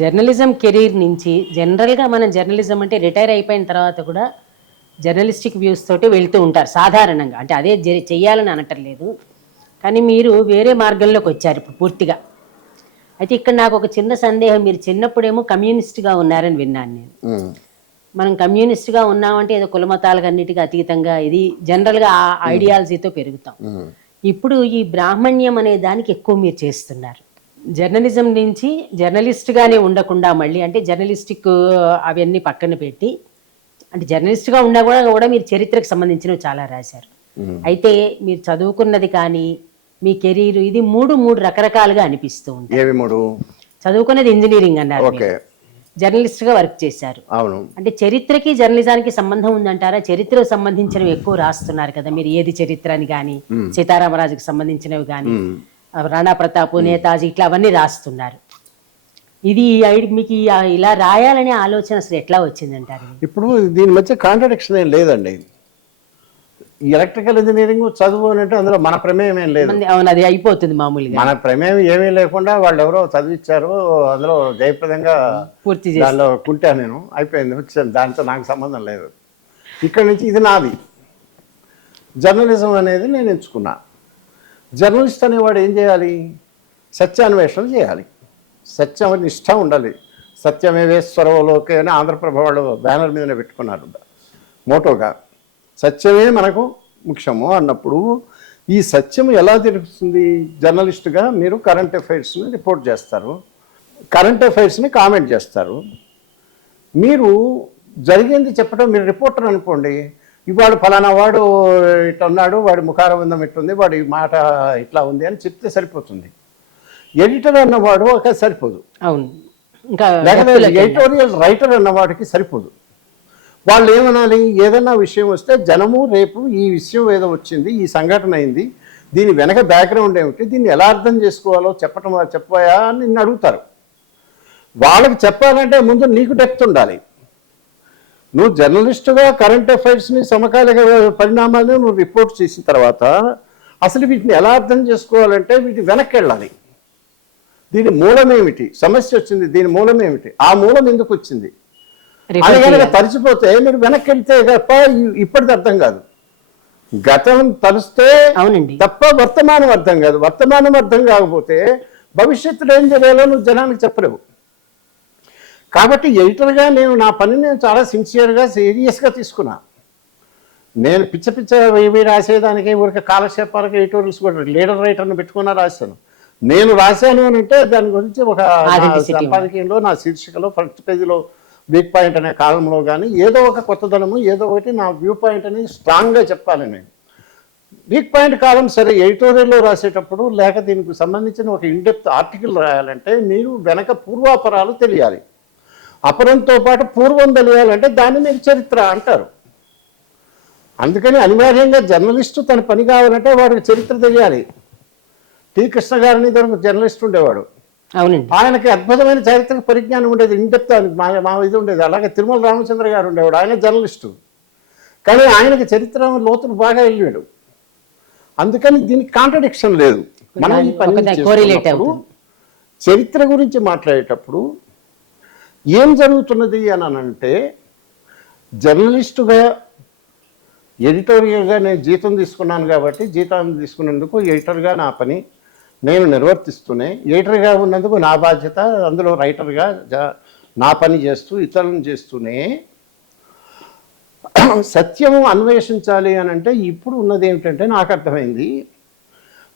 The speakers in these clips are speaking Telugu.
జర్నలిజం కెరీర్ నుంచి జనరల్గా మనం జర్నలిజం అంటే రిటైర్ అయిపోయిన తర్వాత కూడా జర్నలిస్టిక్ వ్యూస్ తోటి వెళ్తూ ఉంటారు సాధారణంగా. అంటే అదే చెయ్యాలని అనటం లేదు, కానీ మీరు వేరే మార్గంలోకి వచ్చారు ఇప్పుడు పూర్తిగా. అయితే ఇక్కడ నాకు ఒక చిన్న సందేహం, మీరు చిన్నప్పుడేమో కమ్యూనిస్ట్గా ఉన్నారని విన్నాను నేను. మనం కమ్యూనిస్ట్గా ఉన్నామంటే ఏదో కులమతాలకు అన్నిటికీ అతీతంగా ఇది జనరల్గా ఆ ఐడియాలజీతో పెరుగుతాం. ఇప్పుడు ఈ బ్రాహ్మణ్యం అనే దానికి ఎక్కువ మీరు చేస్తున్నారు. జర్నలిజం నుంచి జర్నలిస్ట్గానే ఉండకుండా మళ్ళీ అంటే జర్నలిస్టిక్ అవన్నీ పక్కన పెట్టి, అంటే జర్నలిస్ట్గా ఉన్నా కూడా మీరు చరిత్రకు సంబంధించినవి చాలా రాశారు. అయితే మీరు చదువుకున్నది కానీ మీ కెరీర్ ఇది మూడు రకరకాలుగా అనిపిస్తూ ఉంటుంది. చదువుకున్నది ఇంజనీరింగ్ అన్నారు, జర్నలిస్ట్గా వర్క్ చేశారు. అంటే చరిత్రకి జర్నలిజానికి సంబంధం ఉందంటారా? చరిత్రకు సంబంధించినవి ఎక్కువ రాస్తున్నారు కదా మీరు, ఏది చరిత్ర అని కానీ సీతారామరాజుకి సంబంధించినవి కానీ రాణా ప్రతాప్, నేతాజీ ఇట్లా అవన్నీ రాస్తున్నారు. ఇది మీకు ఇలా రాయాలనే ఆలోచన అసలు ఎట్లా వచ్చిందంటారు? ఇప్పుడు దీని మధ్య కాంట్రడిక్షన్ ఏం లేదండి. ఎలక్ట్రికల్ ఇంజనీరింగ్ చదువు అంటే అందులో మన ప్రమేయం ఏం లేదు. అవును, అది అయిపోతుంది మామూలుగా. మన ప్రమేయం ఏమీ లేకుండా వాళ్ళు ఎవరో చదివించారు, అందులో జయప్రదంగా పూర్తి దానిలో కుంటా నేను అయిపోయింది, వచ్చాను, దాంతో నాకు సంబంధం లేదు. ఇక్కడి నుంచి ఇది నాది. జర్నలిజం అనేది నేను ఎంచుకున్నా. జర్నలిస్ట్ అనేవాడు ఏం చేయాలి? సత్యాన్వేషణ చేయాలి, సత్యం నిష్ఠ ఉండాలి. సత్యమేవేశ్వరలోకే అని ఆంధ్రప్రభ వాళ్ళు బ్యానర్ మీదనే పెట్టుకున్నారు మోటోగా. సత్యమే మనకు ముఖ్యము అన్నప్పుడు ఈ సత్యం ఎలా తెలుస్తుంది? జర్నలిస్టుగా మీరు కరెంట్ అఫైర్స్ని రిపోర్ట్ చేస్తారు, కరెంట్ అఫైర్స్ని కామెంట్ చేస్తారు. మీరు జరిగింది చెప్పడం, మీరు రిపోర్టర్ అనుకోండి, ఇవాడు ఫలానా వాడు ఇట్లా ఉన్నాడు, వాడి ముఖారవిందం ఇట్లుంది, వాడి మాట ఇట్లా ఉంది అని చెప్తే సరిపోతుంది. ఎడిటర్ అన్నవాడు ఒక సరిపోదు, అవును, ఇంకా ఎడిటోరియల్ రైటర్ అన్నవాడికి సరిపోదు. వాళ్ళు ఏమనాలి? ఏదన్నా విషయం వస్తే జనము రేపు ఈ విషయం ఏదో వచ్చింది, ఈ సంఘటన అయింది, దీని వెనక బ్యాక్గ్రౌండ్ ఏమిటి, దీన్ని ఎలా అర్థం చేసుకోవాలో చెప్పయా అని నిన్ను అడుగుతారు. వాళ్ళకి చెప్పాలంటే ముందు నీకు డెప్త్ ఉండాలి. నువ్వు జర్నలిస్టుగా కరెంట్ అఫైర్స్ని సమకాలిక పరిణామాలను నువ్వు రిపోర్ట్ చేసిన తర్వాత అసలు వీటిని ఎలా అర్థం చేసుకోవాలంటే వీటి వెనక్కి వెళ్ళాలి. దీని మూలమేమిటి? సమస్య వచ్చింది, దీని మూలమేమిటి, ఆ మూలం ఎందుకు వచ్చింది అని కనుక తరిచిపోతే మీరు వెనక్కి వెళ్తే తప్ప ఇప్పటిది అర్థం కాదు. గతం తరిస్తే తప్ప వర్తమానం అర్థం కాదు. వర్తమానం అర్థం కాకపోతే భవిష్యత్తులో ఏం చేయాలో నువ్వు జనానికి చెప్పలేవు. కాబట్టి ఎడిటర్గా నేను నా పని నేను చాలా సిన్సియర్గా సీరియస్గా తీసుకున్నా. నేను పిచ్చ ఇవి రాసేదానికి ఊరికి కాలక్షేపాలకి ఎడిటోరియల్స్ కూడా లీడర్ రైటర్ని పెట్టుకున్నా రాశాను. నేను రాశాను అని అంటే దాని గురించి ఒక సంపాదకీయంలో నా శీర్షికలో ఫస్ట్ పేజీలో వీక్ పాయింట్ అనే కాలంలో కానీ ఏదో ఒక కొత్తదనము, ఏదో ఒకటి నా వ్యూ పాయింట్ అనేది స్ట్రాంగ్గా చెప్పాలి. నేను వీక్ పాయింట్ కాలం సరే ఎడిటోరియల్లో రాసేటప్పుడు లేక దీనికి సంబంధించిన ఒక ఇన్డెప్త్ ఆర్టికల్ రాయాలంటే మీరు వెనక పూర్వాపరాలు తెలియాలి. అపరంతో పాటు పూర్వం తెలియాలంటే దాన్ని మీరు చరిత్ర అంటారు. అందుకని అనివార్యంగా జర్నలిస్టు తన పని కావాలంటే వాడికి చరిత్ర తెలియాలి. టి కృష్ణ గారిని ఇద్దరు జర్నలిస్ట్ ఉండేవాడు, ఆయనకి అద్భుతమైన చారిత్రక పరిజ్ఞానం ఉండేది, ఇండెప్త్ మా ఇది ఉండేది. అలాగే తిరుమల రామచంద్ర గారు ఉండేవాడు, ఆయన జర్నలిస్టు, కానీ ఆయనకి చరిత్ర లోతులు బాగా వెళ్ళాడు. అందుకని దీనికి కాంట్రడిక్షన్ లేదు. మనం ఈ పని చరిత్ర గురించి మాట్లాడేటప్పుడు ఏం జరుగుతున్నది అని అంటే, జర్నలిస్టుగా ఎడిటోరియల్గా నేను జీతం తీసుకున్నాను కాబట్టి జీతం తీసుకున్నందుకు ఎడిటర్గా నా పని నేను నిర్వర్తిస్తూనే, ఎడిటర్గా ఉన్నందుకు నా బాధ్యత అందులో రైటర్గా నా పని చేస్తూ ఇతరులను చేస్తూనే సత్యము అన్వేషించాలి అని అంటే ఇప్పుడు ఉన్నది ఏమిటంటే నాకు అర్థమైంది,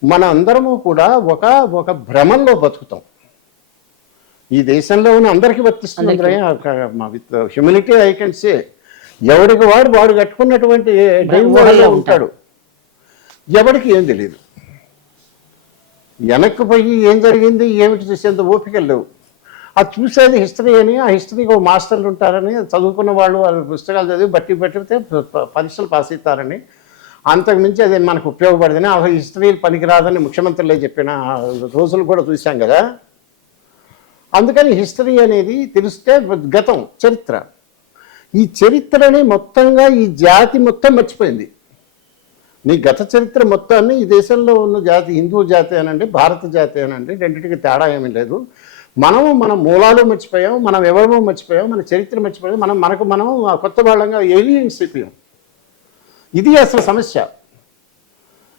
మన అందరము కూడా ఒక భ్రమంలో బతుకుతాం. ఈ దేశంలో ఉన్న అందరికీ వర్తిస్తుంది. With humility I can say, ఎవరికి వాడు కట్టుకున్నటువంటి డ్రీమ్లో ఉంటాడు. ఎవరికి ఏం తెలియదు, వెనక్కి పోయి ఏం జరిగింది ఏమిటి చూసేంత ఓపిక లేవు. అది చూసేది హిస్టరీ అని, ఆ హిస్టరీకి ఒక మాస్టర్లు ఉంటారని, చదువుకున్న వాళ్ళు వాళ్ళ పుస్తకాలు చదివి బట్టితే పరీక్షలు పాస్ అవుతారని, అంతకుమించి అది మనకు ఉపయోగపడదని, ఆ హిస్టరీ పనికిరాదని ముఖ్యమంత్రులే చెప్పిన రోజులు కూడా చూసాం కదా. అందుకని హిస్టరీ అనేది తెలిస్తే గతం, చరిత్ర, ఈ చరిత్రని మొత్తంగా ఈ జాతి మొత్తం మర్చిపోయింది. నీ గత చరిత్ర మొత్తాన్ని ఈ దేశంలో ఉన్న జాతి హిందూ జాతి అనండి, భారత జాతి అనండి, రెండింటికి తేడా ఏమీ లేదు. మన మూలాలు మర్చిపోయాం, మనం ఎవరమో మర్చిపోయాం, మన చరిత్ర మర్చిపోయాం, మనం కొత్త వాళ్ళంగా ఏలియన్స్ అయిపోయాం. ఇది అసలు సమస్య.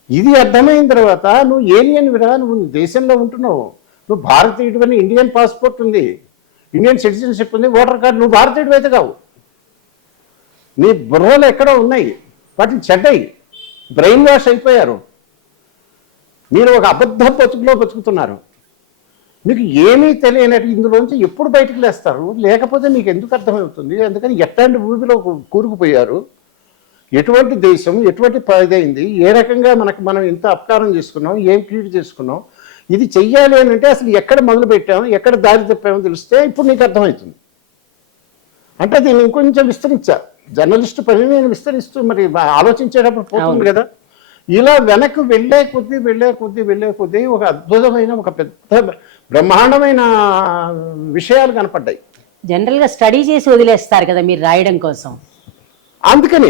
ఇది అర్థమైన తర్వాత నువ్వు ఏలియన్ విరా, నువ్వు దేశంలో ఉంటున్నావు, నువ్వు భారతీయుడివని ఇండియన్ పాస్పోర్ట్ ఉంది, ఇండియన్ సిటిజన్షిప్ ఉంది, ఓటర్ కార్డు, నువ్వు భారతీయుడు అయితే కావు. నీ బుర్రలు ఎక్కడో ఉన్నాయి, వాటిని చెడ్డయి, బ్రెయిన్ వాష్ అయిపోయారు. మీరు ఒక అబద్ధ బతుకులో బతుకుతున్నారు. మీకు ఏమీ తెలియనట్టు ఇందులోంచి ఎప్పుడు బయటకు లేస్తారు? లేకపోతే మీకు ఎందుకు అర్థమవుతుంది? అందుకని ఎట్లాంటి ఊబిలో కూరుకుపోయారు, ఎటువంటి దేశం, ఎటువంటి ఇదైంది, ఏ రకంగా మనం ఎంత అపకారం చేసుకున్నాం, ఏం క్రియేట్ చేసుకున్నాం, ఇది చెయ్యాలి అని అంటే అసలు ఎక్కడ మొదలు పెట్టాము, ఎక్కడ దారి తప్పామో తెలిస్తే ఇప్పుడు నీకు అర్థమవుతుంది. అంటే దీన్ని ఇంకొంచెం విస్తరించా, జర్నలిస్టు పని నేను విస్తరిస్తూ మరి ఆలోచించేటప్పుడు పోతుంది కదా. ఇలా వెనక్కి వెళ్ళే కొద్దీ ఒక అద్భుతమైన, ఒక పెద్ద బ్రహ్మాండమైన విషయాలు కనపడ్డాయి. జనరల్గా స్టడీ చేసి వదిలేస్తారు కదా మీరు రాయడం కోసం, అందుకని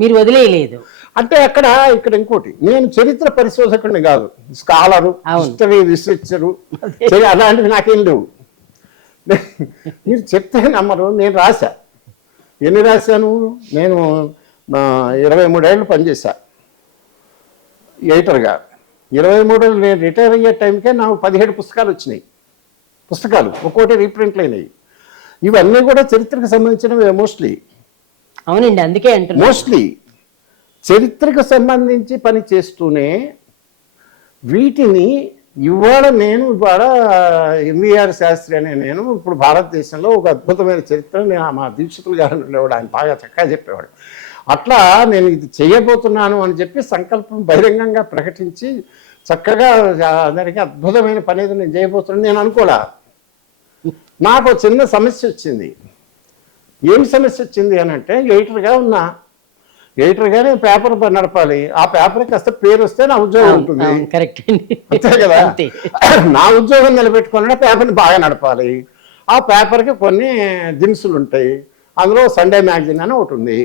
మీరు వదిలేయలేదు అంటే ఇక్కడ ఇంకోటి, నేను చరిత్ర పరిశోధకుడిని కాదు, స్కాలరు, హిస్టరీ రీసెర్చరు, అలాంటివి నాకేం లేవు. మీరు చెప్తే నమ్మరు. నేను రాశా. ఎన్ని రాశాను? నేను 23 ఏళ్ళు పనిచేశా ఎడిటర్గా. 23 నేను రిటైర్ అయ్యే టైంకే నాకు 17 పుస్తకాలు వచ్చినాయి. ఒక్కోటి రీప్రింట్లు అయినాయి. ఇవన్నీ కూడా చరిత్రకు సంబంధించినవి మోస్ట్లీ. అవునండి, అందుకే అంటున్నా. మోస్ట్లీ చరిత్రకు సంబంధించి పని చేస్తూనే వీటిని ఇవాళ ఎంవీఆర్ శాస్త్రి అనే నేను ఇప్పుడు భారతదేశంలో ఒక అద్భుతమైన చరిత్ర, నేను మా దీక్షితులు గారు ఉండేవాడు, ఆయన బాగా చక్కగా చెప్పేవాడు. అట్లా నేను ఇది చేయబోతున్నాను అని చెప్పి సంకల్పం బహిరంగంగా ప్రకటించి చక్కగా అందరికీ అద్భుతమైన పని ఏదో నేను చేయబోతున్నాను నేను అనుకోలే. నాకు చిన్న సమస్య వచ్చింది. ఏం సమస్య వచ్చింది అని అంటే, ఎడిటర్గానే పేపర్ నడపాలి. ఆ పేపర్ కాస్త పేరు వస్తే నా ఉద్యోగం ఉంటుంది. కరెక్ట్ అంతే కదా. నా ఉద్యోగం నిలబెట్టుకోవాలంటే పేపర్ని బాగా నడపాలి. ఆ పేపర్కి కొన్ని దినుసులు ఉంటాయి. అందులో సండే మ్యాగజైన్ అని ఒకటి ఉంది.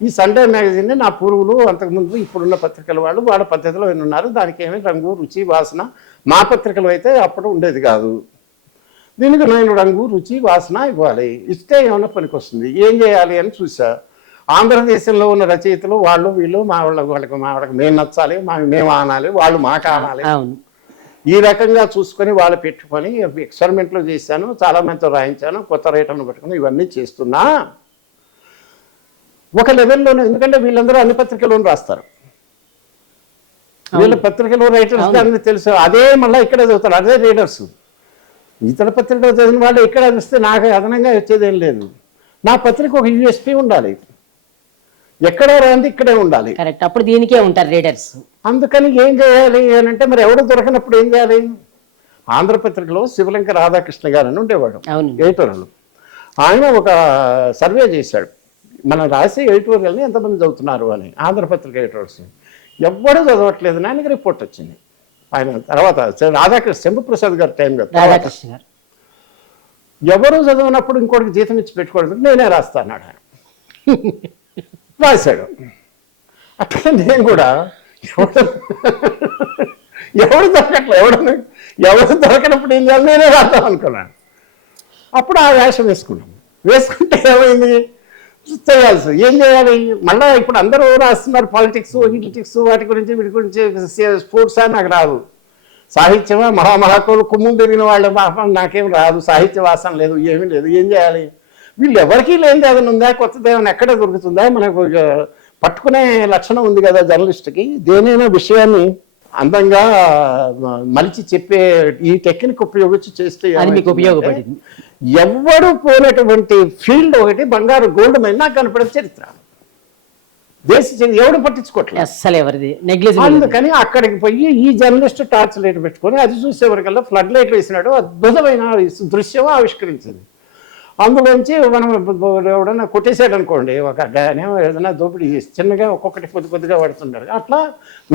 ఈ సండే మ్యాగజైన్ని నా పూర్వులు, అంతకుముందు ఇప్పుడున్న పత్రికల వాళ్ళు వాళ్ళ పద్ధతిలో ఉన్నారు. దానికి ఏమి రంగు, రుచి, వాసన మా పత్రికలు అయితే అప్పుడు ఉండేది కాదు. దీనికి నేను రంగు, రుచి, వాసన ఇవ్వాలి. ఇస్తే ఏమన్నా పనికి వస్తుంది. ఏం చేయాలి అని చూసా. ఆంధ్రదేశంలో ఉన్న రచయితలు వీళ్ళు మా వాళ్ళకి మేము నచ్చాలి, మేము ఆనాలి, వాళ్ళు మాకు ఆనాలి. ఈ రకంగా చూసుకొని వాళ్ళు పెట్టుకొని ఎక్స్పెరిమెంట్లు చేశాను. చాలా మందితో రాయించాను, కొత్త రైటర్ను పెట్టుకుని ఇవన్నీ చేస్తున్నా. ఒక లెవెల్లోనే, ఎందుకంటే వీళ్ళందరూ అన్ని పత్రికలను రాస్తారు, వీళ్ళ పత్రికలు రైటర్స్ అన్ని తెలుసు. అదే మళ్ళీ ఇక్కడ చదువుతారు, అదే రీడర్స్. ఇతర పత్రికలు చదివిన వాళ్ళు ఇక్కడ చూస్తే నాకు అదనంగా వచ్చేదేం లేదు. నా పత్రిక ఒక యూఎస్పీ ఉండాలి, ఎక్కడో రాంది ఇక్కడే ఉండాలి. కరెక్ట్, అప్పుడు దీనికే ఉంటారు రీడర్స్. అందుకని ఏం చేయాలి అని అంటే, మరి ఎవడు దొరకనప్పుడు ఏం చేయాలి? ఆంధ్రపత్రికలో శివలంక రాధాకృష్ణ గారు అని ఉండేవాడు ఎడిటోరియల్. ఆయన ఒక సర్వే చేశాడు, మనం రాసే ఎడిటోరియల్ని ఎంతమంది చదువుతున్నారు అని. ఆంధ్రపత్రిక ఎడిటోరియల్స్ ఎవ్వరూ చదవట్లేదు. ఆయనకి రిపోర్ట్ వచ్చింది. ఆయన తర్వాత రాధాకృష్ణ, శంభుప్రసాద్ గారి టైం కదా, రాధాకృష్ణ గారు ఎవరు చదవనప్పుడు ఇంకోటికి జీతం ఇచ్చి పెట్టుకోవడం, నేనే రాస్తా అన్నాడు ఆయన. రాశాడు. అట్లా నేను కూడా ఎవరు దొరకనప్పుడు ఏం చేయాలి, నేనే రాద్దాం అనుకున్నాను. అప్పుడు ఆ వేషం వేసుకుంటే ఏమైంది, చేయాల్సి ఏం చేయాలి. మళ్ళీ ఇప్పుడు అందరూ రాస్తున్నారు పాలిటిక్స్, వాటి గురించి, వీటి గురించి, స్పోర్ట్స్ అని నాకు రాదు. సాహిత్యమా, మహాకవులు కుమ్ములు తిరిగిన వాళ్ళ నాకేం రాదు, సాహిత్య వాసన లేదు, ఏమీ లేదు. ఏం చేయాలి? వీళ్ళు ఎవరికీ లేనిది ఏదైనా ఉందా, కొత్తది ఏమైనా ఎక్కడ దొరుకుతుందా? మనకు పట్టుకునే లక్షణం ఉంది కదా జర్నలిస్ట్కి. దేనైనా విషయాన్ని అందంగా మలిచి చెప్పే ఈ టెక్నిక్ ఉపయోగించి చేస్తే ఉపయోగపడింది. ఎవడు పోయినటువంటి ఫీల్డ్ ఒకటి బంగారు గోల్డ్ మైన్ నాకు కనపడేది చరిత్ర. ఎవడు పట్టించుకోవట్లేదు అసలు, ఎవరిది. అందుకని అక్కడికి పోయి ఈ జర్నలిస్ట్ టార్చ్ లైట్ పెట్టుకొని అది చూసేవరకల్లా ఫ్లడ్ లైట్ వేసినాడు, అద్భుతమైన దృశ్యం ఆవిష్కరించింది. అందులోంచి మనం ఎవడన్నా కొట్టేసాడు అనుకోండి, ఒక ఏదైనా దోపిడీ చేసి చిన్నగా ఒక్కొక్కటి కొద్దిగా పడుతుంటారు. అట్లా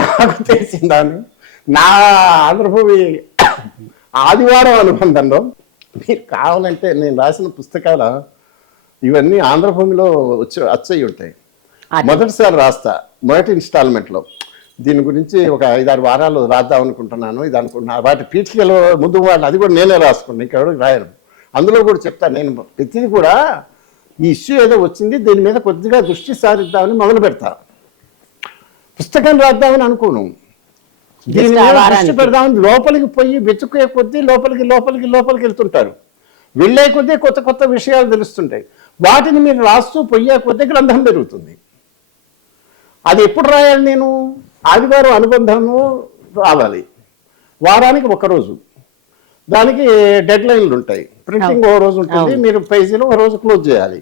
నాకు తెలిసిందాన్ని నా ఆంధ్రభూమి ఆదివారం అనుబంధంలో మీరు కావాలంటే నేను రాసిన పుస్తకాల ఇవన్నీ ఆంధ్రభూమిలో వచ్చి ఉంటాయి. మొదటిసారి రాస్తా, మొదటి ఇన్స్టాల్మెంట్లో దీని గురించి ఒక 5-6 వారాలు రాద్దాం అనుకుంటున్నాను, ఇది అనుకుంటున్నాను. వాటి పీఠికలో ముందు వాళ్ళు అది కూడా నేనే రాసుకున్నాను, ఇంకెవరికి రాయను. అందులో కూడా చెప్తాను, నేను ప్రతిదీ కూడా ఈ ఇష్యూ ఏదో వచ్చింది దీని మీద కొద్దిగా దృష్టి సారిద్దామని మొదలు పెడతా. పుస్తకం రాద్దామని అనుకోను, దీని మీద దృష్టి పెడదామని లోపలికి పోయి వెతుకే కొద్దీ లోపలికి వెళ్తుంటారు. వెళ్ళే కొద్దీ కొత్త కొత్త విషయాలు తెలుస్తుంటాయి. వాటిని మీరు రాస్తూ పోయే కొద్దీ గ్రంథం పెరుగుతుంది. అది ఎప్పుడు రాయాలి? నేను ఆదివారం అనుబంధము రావాలి, వారానికి ఒకరోజు, దానికి డెడ్ లైన్లు ఉంటాయి. ప్రింటింగ్ ఒక రోజు ఉంటుంది, మీరు పేజీలో ఒక రోజు క్లోజ్ చేయాలి.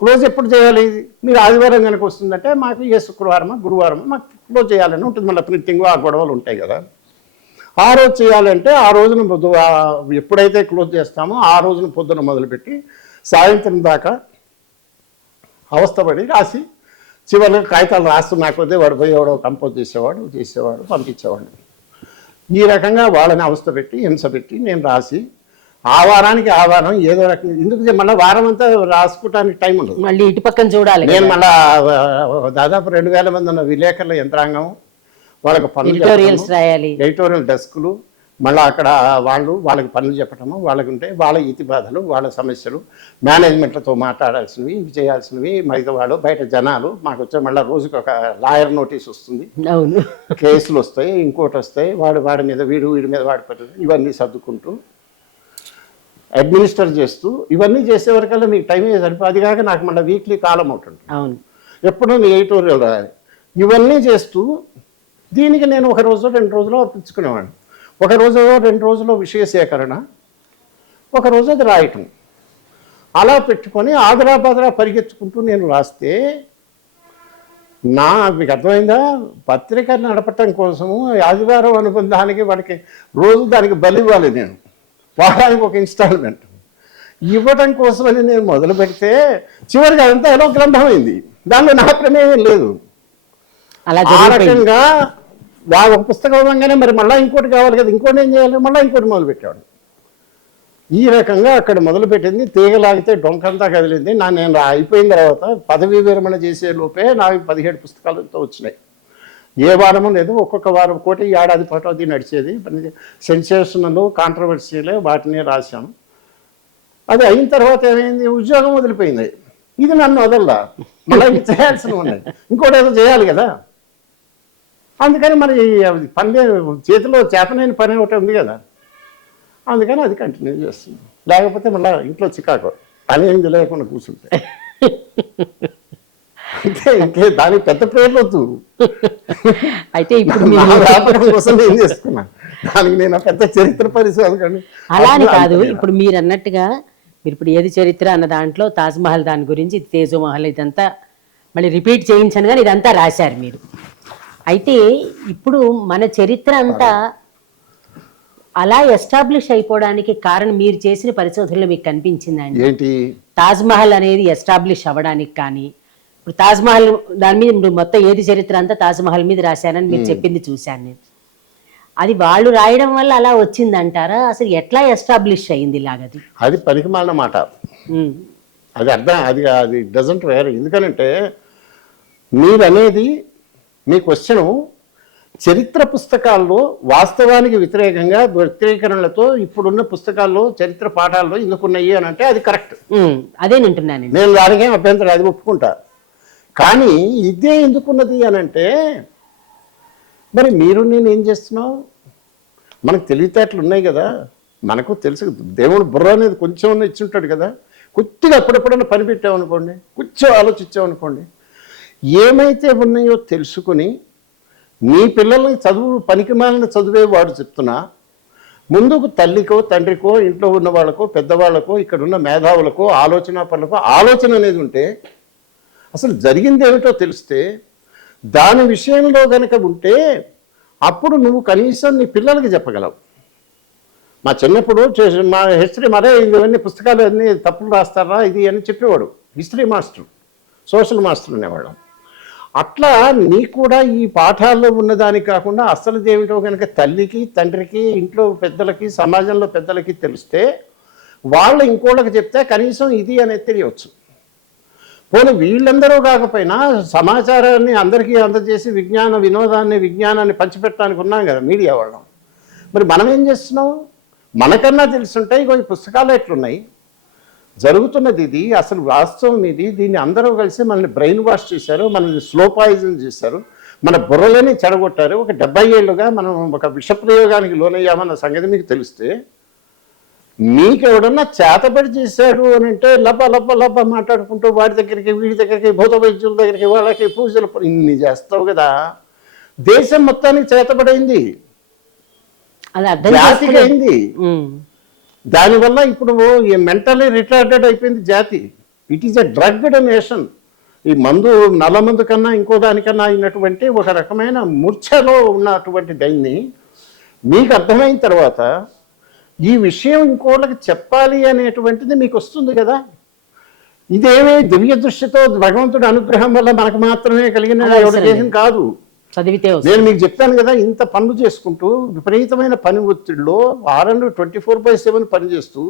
క్లోజ్ ఎప్పుడు చేయాలి? మీరు ఆదివారం కనుక వస్తుందంటే మాకు ఏ శుక్రవారమా గురువారమా మాకు క్లోజ్ చేయాలని ఉంటుంది. మళ్ళీ ప్రింటింగ్ ఆ గొడవలు ఉంటాయి కదా. ఆ రోజు చేయాలంటే ఆ రోజున ఎప్పుడైతే క్లోజ్ చేస్తామో ఆ రోజున పొద్దున మొదలుపెట్టి సాయంత్రం దాకా అవస్థపడి రాసి చివరిలో కాగితాలు రాస్తున్నకొద్దే వాడు పోయి ఎవడో కంపోజ్ చేసేవాడు పంపించేవాడు. ఈ రకంగా వాళ్ళని అవస్థ పెట్టి హింస పెట్టి నేను రాసి ఆ వారానికి ఆ వారం ఏదో రకంగా, ఎందుకు మళ్ళీ వారం అంతా రాసుకోవడానికి టైం ఉండదు. మళ్ళీ ఇటు పక్కన చూడాలి. నేను మళ్ళా దాదాపు 2000 మంది ఉన్న విలేకరుల యంత్రాంగం, వాళ్ళకి పనులు రాయాలి, ఎడిటోరియల్ డెస్కులు, మళ్ళీ అక్కడ వాళ్ళకి పనులు చెప్పటము, వాళ్ళకి ఉంటే వాళ్ళ ఇతి బాధలు, వాళ్ళ సమస్యలు, మేనేజ్మెంట్లతో మాట్లాడాల్సినవి, ఇవి చేయాల్సినవి, మిగతా వాళ్ళు బయట జనాలు. మాకు వచ్చే మళ్ళీ రోజుకి ఒక లాయర్ నోటీస్ వస్తుంది, కేసులు వస్తాయి, ఇంకోటి వస్తాయి, వాడి మీద వీడి మీద వాడి పడుతుంది. ఇవన్నీ సర్దుకుంటూ అడ్మినిస్టర్ చేస్తూ ఇవన్నీ చేసేవరకల్లా మీకు టైం సరిపోయి, అది కాక నాకు మళ్ళీ వీక్లీ కాలం ఉంటుంది, ఎప్పుడూ ఎడిటోరియల్ రాయాలి. ఇవన్నీ చేస్తూ దీనికి నేను 1 రోజు 2 రోజులు అర్పించుకునేవాడిని. 1 రోజు 2 రోజుల్లో విషయ సేకరణ, 1 రోజు అది రాయటం, అలా పెట్టుకొని ఆదరా పరిగెత్తుకుంటూ నేను రాస్తే మీకు అర్థమైందా? పత్రిక నడపటం కోసము ఆదివారం అనుబంధానికి వాడికి రోజు దానికి బలి ఇవ్వాలి. నేను వారానికి ఒక ఇన్స్టాల్మెంట్ ఇవ్వటం కోసమని నేను మొదలు పెడితే చివరికి అదంతా ఎలా గ్రంథమైంది. దానిలో నా ప్రమేయం లేదు. ఆ రకంగా ఒక పుస్తకం అవ్వగానే మరి మళ్ళీ ఇంకోటి కావాలి కదా, ఇంకోటి ఏం చేయాలి, మళ్ళీ ఇంకోటి మొదలుపెట్టాడు. ఈ రకంగా అక్కడ మొదలుపెట్టింది తీగలాగితే డొంకంతా కదిలింది. నేను అయిపోయిన తర్వాత పదవీ విరమణ చేసే లోపే నాకు 17 పుస్తకాలతో వచ్చినాయి. ఏ వారము లేదు, ఒక్కొక్క వారం కోటి ఏడాది పాటు అది నడిచేది. సెన్సేషనల్ కాంట్రవర్సీలే వాటిని రాశాను. అది అయిన తర్వాత ఏమైంది, ఉద్యోగం వదిలిపోయింది. ఇది నన్ను వదలదా, మళ్ళీ ఇంక చేయాల్సినవి ఉన్నాయి, ఇంకోటి ఏదో చేయాలి కదా. అందుకని మరి పని చేతిలో చేతనైన పని ఒకటి ఉంది కదా, అందుకని అది కంటిన్యూ చేస్తుంది. లేకపోతే మళ్ళీ ఇంట్లో చికాకు పని ఏం లేకుండా కూర్చుంటే అంటే ఇంకే దానికి పెద్ద పేర్లు వద్దు. అయితే ఇప్పుడు వ్యాపారం కోసం ఏం చేస్తున్నా, దానికి నేను పెద్ద చరిత్ర పరిశోధన అలానే కాదు. ఇప్పుడు మీరు అన్నట్టుగా మీరు ఇప్పుడు ఏది చరిత్ర అన్న దాంట్లో తాజ్మహల్ దాని గురించి, తేజోమహల్ ఇదంతా మళ్ళీ రిపీట్ చేయించాను కానీ ఇదంతా రాశారు మీరు. అయితే ఇప్పుడు మన చరిత్ర అంతా అలా ఎస్టాబ్లిష్ అయిపోవడానికి కారణం మీరు చేసిన పరిశోధనలో మీకు కనిపించిందండి ఏంటి? తాజ్మహల్ అనేది ఎస్టాబ్లిష్ అవ్వడానికి కానీ, ఇప్పుడు తాజ్మహల్ దాని మీద మొత్తం ఏది చరిత్ర అంతా తాజ్మహల్ మీద రాశారని మీరు చెప్పింది చూశాను నేను. అది వాళ్ళు రాయడం వల్ల అలా వచ్చిందంటారా? అసలు ఎట్లా ఎస్టాబ్లిష్ అయ్యింది ఇలాగది? అది పనికిమాలిన మాట. అది అర్థం, అది డజంట్ వేర్. ఎందుకనంటే మీరు అనేది మీ క్వశ్చను చరిత్ర పుస్తకాల్లో వాస్తవానికి వ్యతిరేకంగా వ్యతిరేకరణలతో ఇప్పుడున్న పుస్తకాల్లో చరిత్ర పాఠాల్లో ఎందుకున్నాయి అని అంటే అది కరెక్ట్. అదేనంటున్నాను నేను దానికేం అభ్యంతరం, అది ఒప్పుకుంటా. కానీ ఇదే ఎందుకున్నది అని అంటే మరి మీరు నేను ఏం చేస్తున్నావు, మనకు తెలివితేటలు ఉన్నాయి కదా, మనకు తెలుసు దేవుడు బుర్ర అనేది కొంచెం ఇచ్చుంటాడు కదా. కొద్దిగా అప్పుడెప్పుడన్నా పని పెట్టామనుకోండి, కొంచెం ఆలోచించామనుకోండి, ఏమైతే ఉన్నాయో తెలుసుకుని మీ పిల్లలకి చదువు పనికిమాలిన చదువే వాడు చెప్తున్నా, ముందుకు తల్లికో తండ్రికో ఇంట్లో ఉన్న వాళ్ళకో పెద్దవాళ్ళకో ఇక్కడ ఉన్న మేధావులకో ఆలోచన పనులకో ఆలోచన అనేది ఉంటే, అసలు జరిగింది ఏమిటో తెలిస్తే, దాని విషయంలో కనుక ఉంటే అప్పుడు నువ్వు కనీసం నీ పిల్లలకి చెప్పగలవు. మా చిన్నప్పుడు మా హిస్టరీ మరే ఇవన్నీ పుస్తకాలు అన్నీ తప్పులు రాస్తారా ఇది అని చెప్పేవాడు హిస్టరీ మాస్టర్, సోషల్ మాస్టర్ అనేవాడు. అట్లా నీకు కూడా ఈ పాఠాల్లో ఉన్నదాని కాకుండా అసలు ఏమిటో కనుక తల్లికి తండ్రికి ఇంట్లో పెద్దలకి సమాజంలో పెద్దలకి తెలిస్తే వాళ్ళు ఇంకోళ్ళకి చెప్తే కనీసం ఇది అనేది తెలియవచ్చు. పోనీ వీళ్ళందరూ కాకపోయినా సమాచారాన్ని అందరికీ అందజేసి విజ్ఞానాన్ని పంచిపెట్టడానికి ఉన్నాం కదా మీడియా వాళ్ళం. మరి మనం ఏం చేస్తున్నాం? మనకన్నా తెలుసుంటే ఇగో ఈ పుస్తకాలు ఎట్లున్నాయి, జరుగుతున్నది ఇది, అసలు వాస్తవం ఇది, దీన్ని అందరూ కలిసి మనల్ని బ్రెయిన్ వాష్ చేశారు, మనల్ని స్లో పాయిజన్ చేశారు, మన బుర్రలని చెడగొట్టారు. ఒక 70 ఏళ్ళుగా మనం ఒక విషప్రయోగానికి లోనయ్యామన్న సంగతి మీకు తెలిస్తే, మీకు ఎవడన్నా చేతబడి చేశాడు అని అంటే లబ్బ మాట్లాడుకుంటూ వాడి దగ్గరికి వీడి దగ్గరికి భూత వైద్యుల దగ్గరికి వాళ్ళకి పూజలు ఇన్ని చేస్తావు కదా. దేశం మొత్తానికి చేతబడైంది, జాతికి అయింది. దానివల్ల ఇప్పుడు మెంటలీ రిటార్డెడ్ అయిపోయింది జాతి. It is a drugged nation. ఈ నల్ల మందు కన్నా ఇంకో దానికన్నా అయినటువంటి ఒక రకమైన మూర్ఛలో ఉన్నటువంటి దాన్ని మీకు అర్థమైన తర్వాత ఈ విషయం ఇంకోళ్ళకి చెప్పాలి అనేటువంటిది మీకు వస్తుంది కదా. ఇదేమీ దివ్య దృష్టితో భగవంతుడి అనుగ్రహం వల్ల మనకు మాత్రమే కలిగిన చేసింది కాదు. చదివితే నేను మీకు చెప్పాను కదా, ఇంత పనులు చేసుకుంటూ విపరీతమైన పని ఒత్తిడిలో వారంలో 24/7 పనిచేస్తూ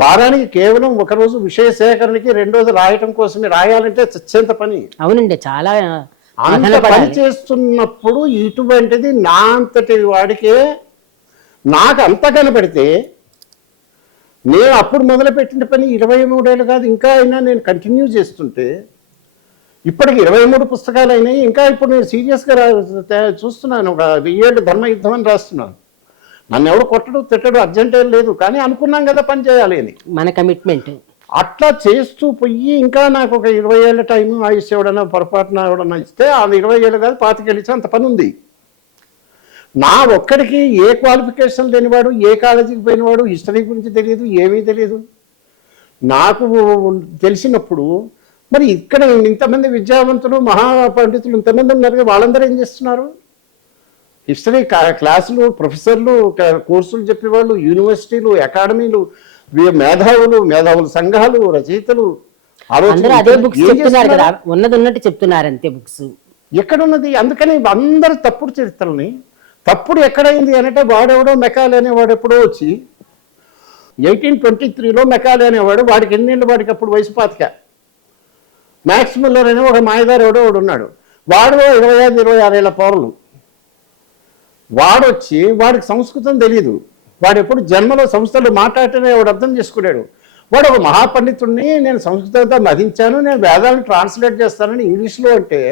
వారానికి కేవలం ఒకరోజు విషయ సేకరణకి, రెండోది రాయటం కోసమే, రాయాలంటే చచ్చేంత పని. అవునండి, చాలా అంత పని చేస్తున్నప్పుడు ఇటువంటిది నా అంతటి వాడికే నాకు అంత కనబడితే, నేను అప్పుడు మొదలుపెట్టిన పని 23 ఏళ్ళు కాదు ఇంకా అయినా నేను కంటిన్యూ చేస్తుంటే ఇప్పటికి 23 పుస్తకాలు అయినాయి. ఇంకా ఇప్పుడు నేను సీరియస్గా చూస్తున్నాను. ఒక 1000 ఏళ్ళు ధర్మయుద్ధం అని రాస్తున్నాను. నన్ను ఎవడు కొట్టడు తిట్టడు, అర్జెంట్ ఏం లేదు, కానీ అనుకున్నాం కదా పని చేయాలి అని, మన కమిట్మెంట్. అట్లా చేస్తూ పోయి ఇంకా నాకు ఒక 20 ఏళ్ళ టైము ఆయుష్ ఎవడన్నా పొరపాటున ఎవడన్నా ఇస్తే అది 20 ఏళ్ళు కాదు 25 ఏళ్ళు ఇచ్చా అంత పని ఉంది. నా ఒక్కడికి ఏ క్వాలిఫికేషన్ లేనివాడు, ఏ కాలేజీకి పోయినవాడు, హిస్టరీ గురించి తెలియదు, ఏమీ తెలియదు. నాకు తెలిసినప్పుడు మరి ఇక్కడ ఇంతమంది విద్యావంతులు మహాపండితులు ఇంతమంది ఉన్నారు, వాళ్ళందరూ ఏం చేస్తున్నారు? హిస్టరీ క్లాసులు, ప్రొఫెసర్లు, కోర్సులు చెప్పేవాళ్ళు, యూనివర్సిటీలు, అకాడమీలు, మేధావుల సంఘాలు, రచయితలు అదే బుక్స్ చెప్తున్నారు కదా, ఉన్నది ఉన్నట్టు చెప్తున్నారు అంతే బుక్స్. ఎక్కడున్నది? అందుకని అందరు తప్పుడు చరిత్రల్ని, తప్పుడు ఎక్కడైంది అంటే వాడెవడో మెకాలే అనేవాడు ఎప్పుడో వచ్చి 1823లో మెకాలే అనేవాడు, వాడికి ఎన్నేళ్ళు, వాడికి అప్పుడు వయసు 25. మ్యాక్స్ ముల్లర్ అనే ఒక మాయదారు ఎవడో వాడు ఉన్నాడు, వాడు 25-26 ఏళ్ల పౌరులు. వాడొచ్చి వాడికి సంస్కృతం తెలియదు, వాడు ఎప్పుడు జన్మలో సంస్థలు మాట్లాడితేనే వాడు అర్థం చేసుకున్నాడు. వాడు ఒక మహాపండితుడిని, నేను సంస్కృతంతో మధించాను, నేను వేదాలను ట్రాన్స్లేట్ చేస్తానని ఇంగ్లీష్లో అంటే,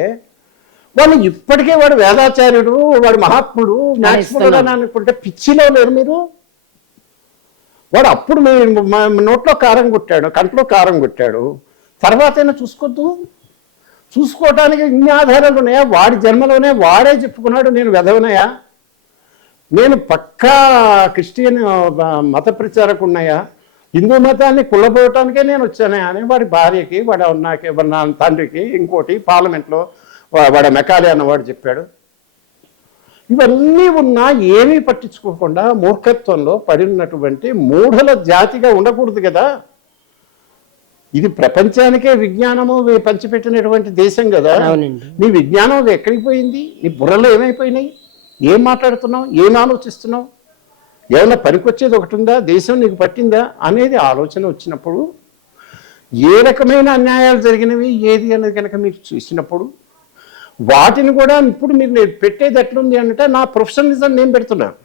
వాళ్ళు ఇప్పటికే వాడు వేదాచార్యుడు, వాడు మహాత్ముడు, మ్యాక్స్ ముల్లర్ అని అనుకుంటే పిచ్చిలో లేరు మీరు. వాడు అప్పుడు నోట్లో కారం కొట్టాడు, కంట్లో కారం కొట్టాడు, తర్వాత అయినా చూసుకోవద్దు. చూసుకోవటానికి ఇన్ని ఆధారాలు ఉన్నాయా? వాడి జన్మలోనే వాడే చెప్పుకున్నాడు నేను వెధవనయా, నేను పక్కా క్రిస్టియన్ మత ప్రచారకున్నాయా, హిందూ మతాన్ని కుళ్ళబోవటానికే నేను వచ్చానయా అని వాడి భార్యకి, వాడి తండ్రికి, ఇంకోటి పార్లమెంట్లో వాడు మెకాలే అన్నవాడు చెప్పాడు. ఇవన్నీ ఉన్నా ఏమీ పట్టించుకోకుండా మూర్ఖత్వంలో పడినటువంటి మూఢల జాతిగా ఉండకూడదు కదా. ఇది ప్రపంచానికే విజ్ఞానము పంచిపెట్టినటువంటి దేశం కదా. నీ విజ్ఞానం ఎక్కడికి పోయింది? నీ బుర్రలో ఏమైపోయినాయి? ఏం మాట్లాడుతున్నావు? ఏం ఆలోచిస్తున్నావు? ఏమన్నా పనికొచ్చేది ఒకటి ఉందా? దేశం నీకు పట్టిందా అనేది ఆలోచన వచ్చినప్పుడు, ఏ రకమైన అన్యాయాలు జరిగినవి ఏది అనేది కనుక మీరు చూసినప్పుడు, వాటిని కూడా ఇప్పుడు మీరు పెట్టేది ఎట్లుంది అంటే, నా ప్రొఫెషనలిజం నేను పెడుతున్నాను.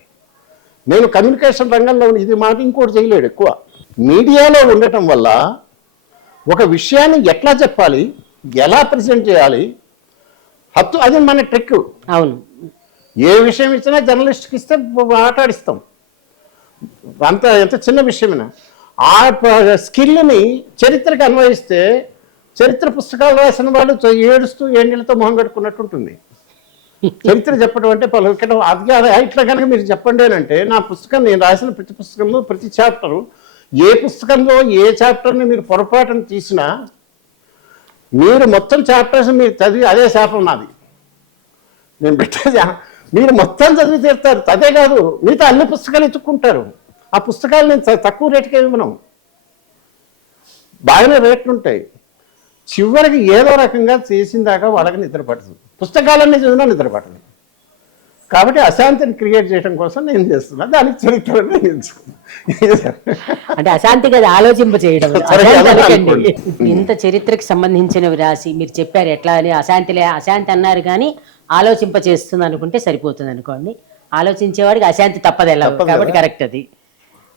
నేను కమ్యూనికేషన్ రంగంలో ఇది మాట ఇంకోటి చేయలేడు. ఎక్కువ మీడియాలో ఉండటం వల్ల ఒక విషయాన్ని ఎట్లా చెప్పాలి, ఎలా ప్రజెంట్ చేయాలి, అది మన ట్రిక్. అవును, ఏ విషయం ఇచ్చినా జర్నలిస్ట్కి ఇస్తే ఆటాడిస్తాం, ఎంత చిన్న విషయమైనా. ఆ స్కిల్ని చరిత్రకి అన్వయిస్తే, చరిత్ర పుస్తకాలు రాసిన వాళ్ళు ఏడుస్తూ ఏళ్ళతో మొహం కట్టుకున్నట్టు ఉంటుంది. చరిత్ర చెప్పడం అంటే పలుకడం అది ఇట్లా కనుక మీరు చెప్పండి అని అంటే, నా పుస్తకం, నేను రాసిన ప్రతి పుస్తకంలో ప్రతి చాప్టరు, ఏ పుస్తకంలో ఏ చాప్టర్ని మీరు పొరపాటును తీసినా, మీరు మొత్తం చాప్టర్స్ మీరు చదివి అదే శాపం నాది. నేను పెట్టేది మీరు మొత్తం చదివి తీరుతారు. అదే కాదు, మిగతా అన్ని పుస్తకాలు ఎత్తుక్కుంటారు. ఆ పుస్తకాలు నేను తక్కువ రేటుకే ఇవ్వను, బాగానే రేట్లు ఉంటాయి. చివరికి ఏదో రకంగా చేసిన దాకా వాళ్ళకి నిద్ర పట్టదు. పుస్తకాలన్నీ చదివినా నిద్ర పట్టదు. కాబట్టి అశాంతిని క్రియేట్ చేయడం కోసం నేను చేస్తున్నా, దానికి చరిత్రను నేను ఎంచుకున్నా. అంటే అశాంతి కదా ఆలోచింప చేయడం. సరే, అశాంతి అలా అనకండి. అనుకోండి. ఇప్పుడు ఇంత చరిత్రకి సంబంధించినవి రాసి మీరు చెప్పారు ఎట్లా అని, అశాంతి అన్నారు కానీ ఆలోచింప చేస్తుంది అనుకుంటే సరిపోతుంది అనుకోండి. ఆలోచించేవాడికి అశాంతి తప్పదు ఎలా, తప్పదు కాబట్టి కదా. కరెక్ట్ అది.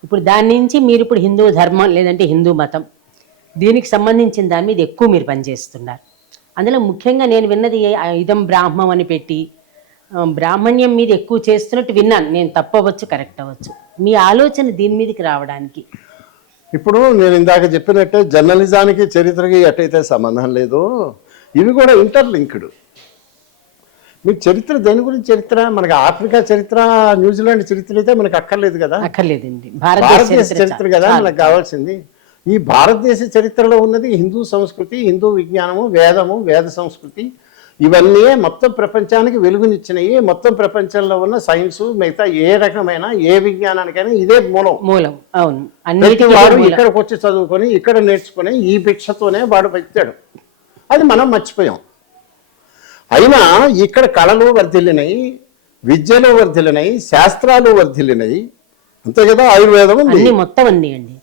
ఇప్పుడు దాని నుంచి మీరు ఇప్పుడు హిందూ ధర్మం లేదంటే హిందూ మతం దీనికి సంబంధించిన దాని మీద ఎక్కువ మీరు పనిచేస్తున్నారు. అందులో ముఖ్యంగా నేను విన్నది ఇదం బ్రాహ్మం అని పెట్టి బ్రాహ్మణ్యం మీద ఎక్కువ చేస్తున్నట్టు విన్నాను. నేను తప్పవచ్చు, కరెక్ట్ అవ్వచ్చు. మీ ఆలోచన దీని మీదకి రావడానికి? ఇప్పుడు నేను ఇందాక చెప్పినట్టే జర్నలిజానికి చరిత్రకి ఎట్టయితే సంబంధం లేదో, ఇవి కూడా ఇంటర్లింక్డ్. మీకు చరిత్ర దేని గురించి చరిత్ర? మనకి ఆఫ్రికా చరిత్ర, న్యూజిలాండ్ చరిత్ర అయితే మనకు అక్కర్లేదు కదా, అక్కర్లేదండి. భారతదేశ చరిత్ర కదా మనకు కావాల్సింది. ఈ భారతదేశ చరిత్రలో ఉన్నది హిందూ సంస్కృతి, హిందూ విజ్ఞానము, వేదము, వేద సంస్కృతి, ఇవన్నీ మొత్తం ప్రపంచానికి వెలుగునిచ్చినాయి. మొత్తం ప్రపంచంలో ఉన్న సైన్సు, మిగతా ఏ రకమైన ఏ విజ్ఞానానికైనా ఇదే మూలం. అవును, ప్రతి వాడు ఇక్కడికి వచ్చి చదువుకొని ఇక్కడ నేర్చుకుని ఈ భిక్షతోనే వాడు వచ్చాడు. అది మనం మర్చిపోయాం. అయినా ఇక్కడ కళలు వర్ధిల్లినాయి, విద్యలు వర్ధిల్లినాయి, శాస్త్రాలు వర్ధిల్లినాయి, అంతే కదా. ఆయుర్వేదం ఉంది, మొత్తం అన్ని అండి.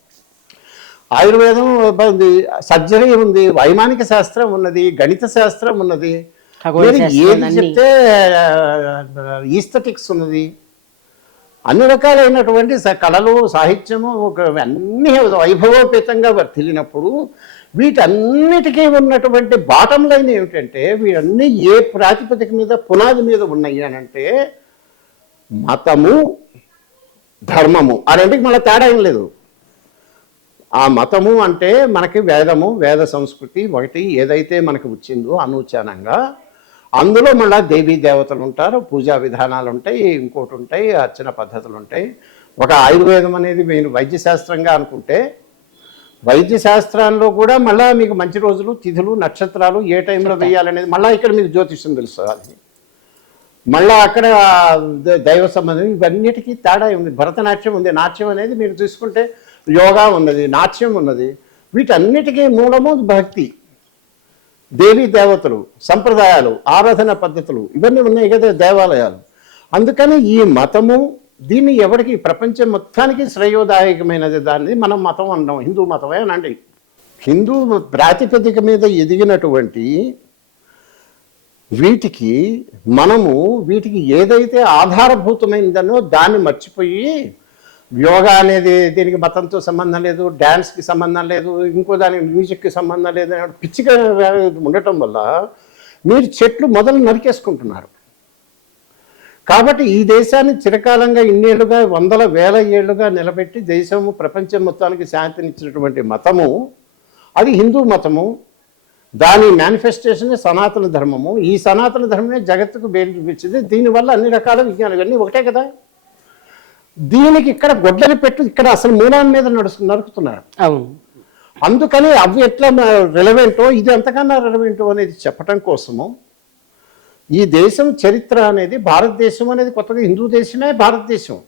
ఆయుర్వేదం ఉంది, సర్జరీ ఉంది, వైమానిక శాస్త్రం ఉన్నది, గణిత శాస్త్రం ఉన్నది, ఏది చెప్తే ఈస్థెటిక్స్ ఉన్నది, అన్ని రకాలైనటువంటి కళలు, సాహిత్యము అన్ని వైభవోపేతంగా వర్తిల్లినప్పుడు వీటన్నిటికీ ఉన్నటువంటి బాటం లైన్ ఏమిటంటే, వీటన్నీ ఏ ప్రాతిపదిక మీద, పునాది మీద ఉన్నాయి అని అంటే మతము, ధర్మము. ఆ రెండుకి మళ్ళీ తేడా ఏం లేదు. ఆ మతము అంటే మనకి వేదము, వేద సంస్కృతి ఒకటి ఏదైతే మనకు వచ్చిందో అనూచానంగా, అందులో మళ్ళీ దేవీ దేవతలు ఉంటారు, పూజా విధానాలు ఉంటాయి, ఇంకోటి ఉంటాయి, అర్చన పద్ధతులు ఉంటాయి. ఒక ఆయుర్వేదం అనేది మీరు వైద్యశాస్త్రంగా అనుకుంటే, వైద్యశాస్త్రంలో కూడా మళ్ళీ మీకు మంచి రోజులు, తిథులు, నక్షత్రాలు ఏ టైంలో వేయాలనేది మళ్ళీ ఇక్కడ మీకు జ్యోతిష్యం తెలుస్తుంది. మళ్ళీ అక్కడ దైవ సంబంధం, ఇవన్నిటికీ తేడా ఉంది. భరతనాట్యం ఉంది, నాట్యం అనేది మీరు తీసుకుంటే యోగా ఉన్నది, నాట్యం ఉన్నది. వీటన్నిటికీ మూలము భక్తి, దేవీ దేవతలు, సంప్రదాయాలు, ఆరాధన పద్ధతులు ఇవన్నీ ఉన్నాయి కదా, దేవాలయాలు. అందుకని ఈ మతము దీన్ని ఎవరికి, ప్రపంచం మొత్తానికి శ్రేయోదాయకమైనది, దాన్ని మనం మతం అన్నాం, హిందూ మతమే అనండి. హిందూ ప్రాతిపదిక మీద ఎదిగినటువంటి వీటికి మనము వీటికి ఏదైతే ఆధారభూతమైందనో దాన్ని మర్చిపోయి, యోగా అనేది దీనికి మతంతో సంబంధం లేదు, డ్యాన్స్కి సంబంధం లేదు, ఇంకో దానికి మ్యూజిక్కి సంబంధం లేదు అని పిచ్చిగా ఉండటం వల్ల మీరు చెట్లు మొదలు నరికేసుకుంటున్నారు. కాబట్టి ఈ దేశాన్ని చిరకాలంగా ఇన్నేళ్లుగా, వందల వేల ఏళ్లుగా నిలబెట్టి దేశము, ప్రపంచం మొత్తానికి శాంతినిచ్చినటువంటి మతము అది హిందూ మతము. దాని మేనిఫెస్టేషన్ సనాతన ధర్మము. ఈ సనాతన ధర్మమే జగత్తుకు బేల్చిచ్చింది. దీనివల్ల అన్ని రకాల విజ్ఞానం ఇవన్నీ ఒకటే కదా. దీనికి ఇక్కడ గొడ్డలి పెట్టు, ఇక్కడ అసలు మూలాన్ని మీద నరుకుతున్నారు. అవును. అందుకని అవి ఎట్లా రెలవెంటో ఇది ఎంతకన్నా రెలవెంటో అనేది చెప్పటం కోసము ఈ దేశం చరిత్ర అనేది, భారతదేశం అనేది కొత్తగా హిందూ దేశమే భారతదేశం,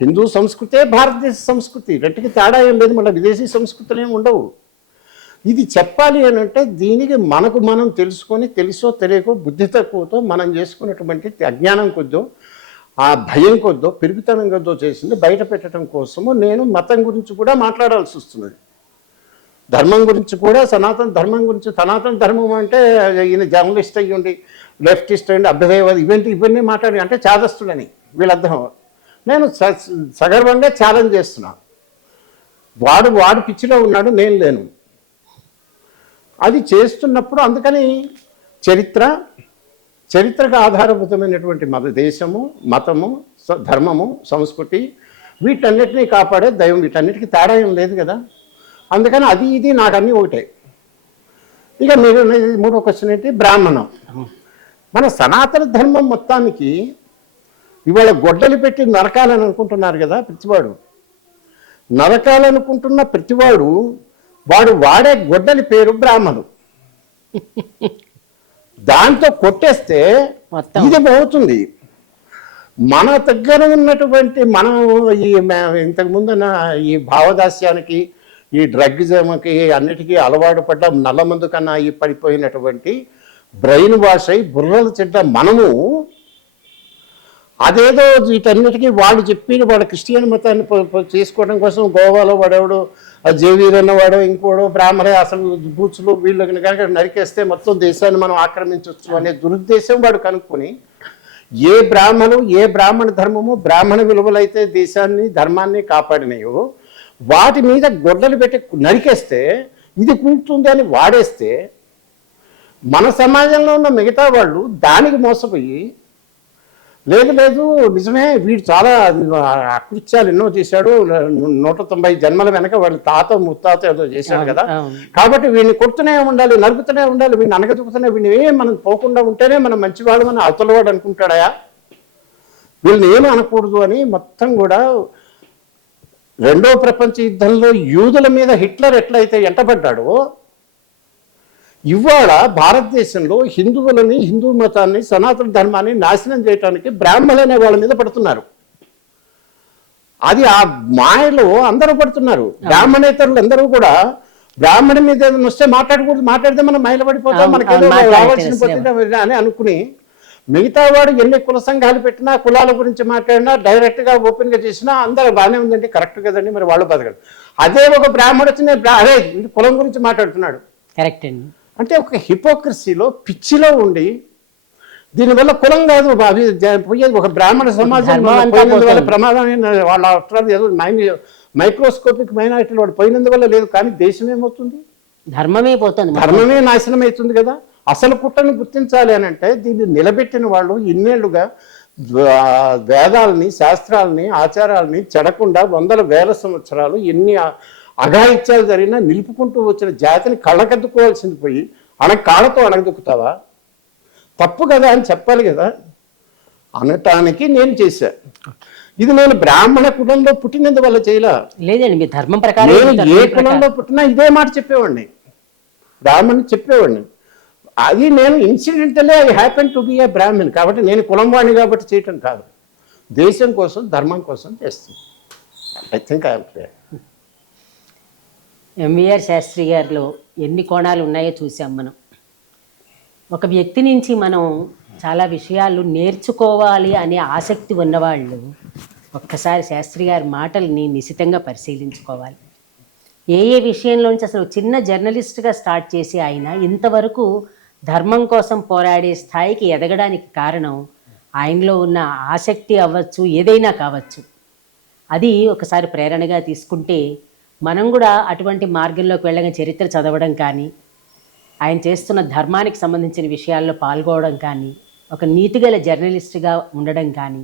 హిందూ సంస్కృతే భారతదేశ సంస్కృతి, రెంటికి తేడా ఏం లేదు. మళ్ళీ విదేశీ సంస్కృతులు ఏమి ఉండవు. ఇది చెప్పాలి అని అంటే దీనికి మనకు మనం తెలుసుకొని, తెలుసో తెలియకో, బుద్ధి తక్కువతో మనం చేసుకున్నటువంటి అజ్ఞానం కొద్దో, ఆ భయం కొద్దో, పెరుగుతనం కొద్దో చేసింది బయట పెట్టడం కోసము నేను మతం గురించి కూడా మాట్లాడాల్సి వస్తున్నది. ధర్మం గురించి కూడా, సనాతన ధర్మం గురించి. సనాతన ధర్మం అంటే ఈయన జర్నలిస్ట్ అయ్యండి, లెఫ్టిస్ట్ అయ్యండి, అభ్యుదయవాది ఇవన్నీ మాట్లాడి అంటే చాదస్తుడని వీళ్ళ అర్థం. నేను సగర్వంగా ఛాలెంజ్ చేస్తున్నా. వాడు పిచ్చిలో ఉన్నాడు, నేను లేను. అది చేస్తున్నప్పుడు అందుకని చరిత్రకు ఆధారభూతమైనటువంటి దేశము, మతము, ధర్మము, సంస్కృతి వీటన్నిటినీ కాపాడే దైవం. వీటన్నిటికీ తేడా ఏం లేదు కదా. అందుకని అది ఇది నాకు అన్నీ ఒకటే. ఇక మీరు మూడో క్వశ్చన్ ఏంటి? బ్రాహ్మణం. మన సనాతన ధర్మం మొత్తానికి ఇవాళ గొడ్డలి పెట్టి నరకాలని అనుకుంటున్నారు కదా ప్రతివాడు. నరకాలనుకుంటున్న ప్రతివాడు వాడు వాడే గొడ్డలి పేరు బ్రాహ్మణుడు. దాంతో కొట్టేస్తే ఇది పోతుంది. మన దగ్గర ఉన్నటువంటి మనం ఇంతకుముందున్న ఈ భావదాస్యానికి, ఈ డ్రగ్జంకి అన్నిటికీ అలవాటు పడ్డ నల్లమందు కన్నా ఈ పడిపోయినటువంటి బ్రెయిన్ వాష్ అయి బుర్రలు చెడ్డ మనము అదేదో వీటన్నిటికీ వాళ్ళు చెప్పి వాళ్ళ క్రిస్టియన్ మతాన్ని చేసుకోవడం కోసం గోవాలో వాడెవడు జేవీర్ అన్నవాడు ఇంకోడు బ్రాహ్మణే అసలు బూచులు వీళ్ళని కనుక నరికేస్తే మొత్తం దేశాన్ని మనం ఆక్రమించవచ్చు అనే దురుద్దేశం వాడు కనుక్కొని ఏ బ్రాహ్మణ ధర్మము బ్రాహ్మణ విలువలైతే దేశాన్ని ధర్మాన్ని కాపాడినాయో వాటి మీద గొడ్డలు పెట్టి నరికేస్తే ఇది కూర్చుంది అని వాడేస్తే మన సమాజంలో ఉన్న మిగతా వాళ్ళు దానికి మోసపోయి లేదు నిజమే వీడు చాలా అకృత్యాలు ఎన్నో చేశాడు 190 జన్మల వెనక వాళ్ళ తాత ముత్తాత ఏదో చేశాడు కదా కాబట్టి వీడిని కొడుతూనే ఉండాలి నరుకుతూనే ఉండాలి వీడిని అనగదుకుతూనే వీడిని మనం పోకుండా ఉంటేనే మనం మంచివాడు అని అవతలవాడు అనుకుంటాడా వీళ్ళని ఏమీ అనకూడదు అని మొత్తం కూడా రెండో ప్రపంచ యుద్ధంలో యూదుల మీద హిట్లర్ ఎట్లయితే ఎంటబడ్డాడో ఇవాళ భారతదేశంలో హిందువులని హిందూ మతాన్ని సనాతన ధర్మాన్ని నాశనం చేయడానికి బ్రాహ్మణులు అనే వాళ్ళ మీద పడుతున్నారు. అది ఆ మాయలో అందరూ పడుతున్నారు. బ్రాహ్మణేతరులు అందరూ కూడా బ్రాహ్మణి మీద ఏదైనా వస్తే మాట్లాడితే మనం మైల పడిపోతాం, మనకేదో రావాల్సిన పోతే అని అనుకుని మిగతా వాడు ఎన్ని కుల సంఘాలు పెట్టినా కులాల గురించి మాట్లాడినా డైరెక్ట్గా ఓపెన్గా చేసినా అందరూ బాగానే ఉందండి, కరెక్ట్ కదండి, మరి వాళ్ళు బతకడు. అదే ఒక బ్రాహ్మణుడు వచ్చి అదే కులం గురించి మాట్లాడుతున్నాడు. కరెక్ట్ అండి. అంటే ఒక హిపోక్రసీలో పిచ్చిలో ఉండి దీనివల్ల కులం కాదు పోయేది ఒక బ్రాహ్మణ సమాజం వల్ల ప్రమాదం. వాళ్ళ ఏదో మైక్రోస్కోపిక్ మైనారిటీలు వాడు పోయినందువల్ల లేదు, కానీ దేశం ఏమవుతుంది? ధర్మమే నాశనం అవుతుంది కదా. అసలు కుట్రను గుర్తించాలి అని అంటే దీన్ని నిలబెట్టిన వాళ్ళు ఇన్నేళ్లుగా వేదాలని శాస్త్రాలని ఆచారాలని చెడకుండా 100,000 సంవత్సరాలు ఎన్ని అఘాయిత్యాలు జరిగినా నిలుపుకుంటూ వచ్చిన జాతిని కళ్ళకద్దుకోవాల్సింది పోయి కాళ్ళతో అణగదుక్కుతావా? తప్పు కదా అని చెప్పాలి కదా. అనటానికి నేను చేశా. ఇది నేను బ్రాహ్మణ కులంలో పుట్టినందువల్ల చేయలే. లేదండి, మీ ధర్మం ప్రకారం నేను ఏ కులంలో పుట్టినా ఇదే మాట చెప్పేవాడిని, బ్రాహ్మణ్ చెప్పేవాడిని. అది నేను incidentally I happen to be a Brahman కాబట్టి నేను కులం వాడిని కాబట్టి చేయటం కాదు, దేశం కోసం ధర్మం కోసం చేస్తుంది. I think I'm clear. MVR Sastry గారిలో ఎన్ని కోణాలు ఉన్నాయో చూసాం మనం. ఒక వ్యక్తి నుంచి మనం చాలా విషయాలు నేర్చుకోవాలి అనే ఆసక్తి ఉన్నవాళ్ళు ఒక్కసారి శాస్త్రి గారి మాటల్ని నిశితంగా పరిశీలించుకోవాలి. ఏ విషయంలోంచి అసలు చిన్న జర్నలిస్ట్గా స్టార్ట్ చేసి ఆయన ఇంతవరకు ధర్మం కోసం పోరాడే స్థాయికి ఎదగడానికి కారణం ఆయనలో ఉన్న ఆసక్తి అవ్వచ్చు, ఏదైనా కావచ్చు. అది ఒకసారి ప్రేరణగా తీసుకుంటే మనం కూడా అటువంటి మార్గంలోకి వెళ్ళగా చరిత్ర చదవడం కానీ, ఆయన చేస్తున్న ధర్మానికి సంబంధించిన విషయాల్లో పాల్గొనడం కానీ, ఒక నీతిగల జర్నలిస్ట్గా ఉండడం కానీ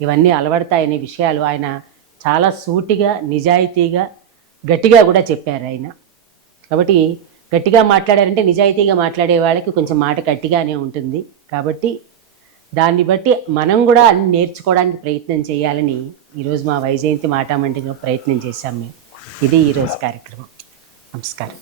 ఇవన్నీ అలవడతాయనే విషయాలు ఆయన చాలా సూటిగా నిజాయితీగా గట్టిగా కూడా చెప్పారు ఆయన. కాబట్టి గట్టిగా మాట్లాడారంటే నిజాయితీగా మాట్లాడే వాళ్ళకి కొంచెం మాట గట్టిగానే ఉంటుంది. కాబట్టి దాన్ని బట్టి మనం కూడా అన్ని నేర్చుకోవడానికి ప్రయత్నం చేయాలని ఈరోజు మా వైజయంతి మాటామంటిలో ప్రయత్నం చేశాం మేము. ఇది ఈరోజు కార్యక్రమం. నమస్కారం.